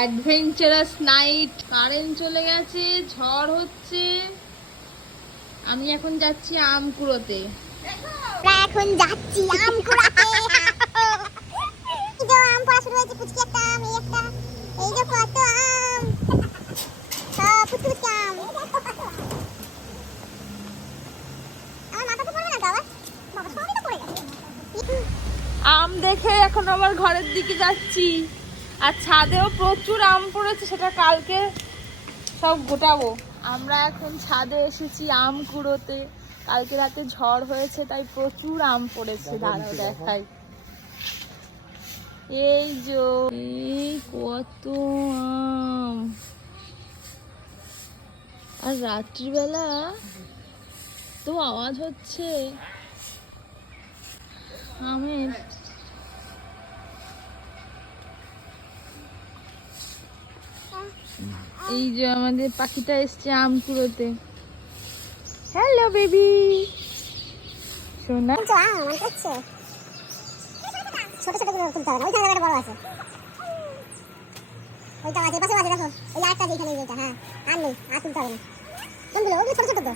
Adventurous night. Current চলে গেছে ঝড় হচ্ছে। আমি এখন যাচ্ছি আম কুড়োতে। এখন যাচ্ছি আম কুড়াতে। এই যে আম পড়া শুরু হয়েছে পুচকি একটা আম এই একটা। এই যে কত আম। সব পুচকি আমার দেখে এখন আবার ঘরের দিকে যাচ্ছি। আর ছাদেও প্রচুর আম পড়েছে সেটা কালকে সব গোটাবো। আমরা এখন ছাদে এসেছি আম কুড়োতে। কালকে রাতে ঝড় হয়েছে তাই প্রচুর আম পড়েছে দাঁড়াও দেখাই। এই যে এই কত আম। আর রাত্রিবেলা তো আওয়াজ হচ্ছে। আমের এই যে আমাদের পাখিটা এসছে আম কুড়োতে হ্যালো বেবি সোনা? ছোট ছোটগুলো তুলতে হবে না ওইখানে বড় আছে। ওইটা আছে পাশে আছে দেখো। ওই আটটা যেখানে যেটা হ্যাঁ। আর নেই আর তুলতে হবে না। কোনগুলো? ওগুলো ছোট ছোট।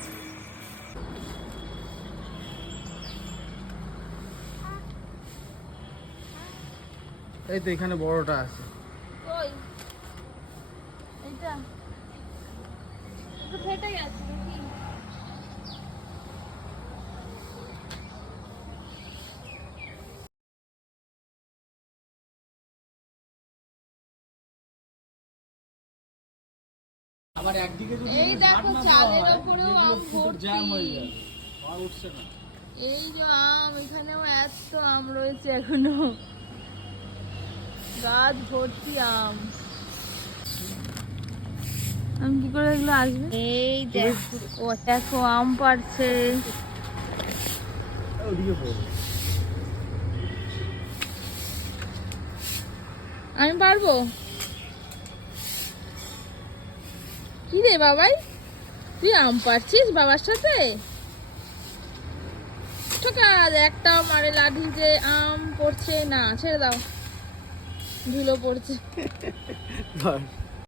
তো এই তো এখানে বড়টা আছে। কই এইটা একটু ফেটে গেছে দেখি। আবার একদিকে যদি এই দেখো চালের ওপরেও আম জ্যাম হয়ে ভর্তি যায়। আর উঠছে না। এই যে আম এখানেও এত আম রয়েছে এখনও। গাছ ভর্তি আম। আম কি করে এগুলো আসবে? এই দেখো ও দেখো আম পারছে আমি পারব? কি রে বাবাই? তুই আম পারছিস বাবার সাথে? ঠোকাজ একটাও মারে লাঠি যে আম পড়ছে না ছেড়ে দাও। ধুলো পড়ছে।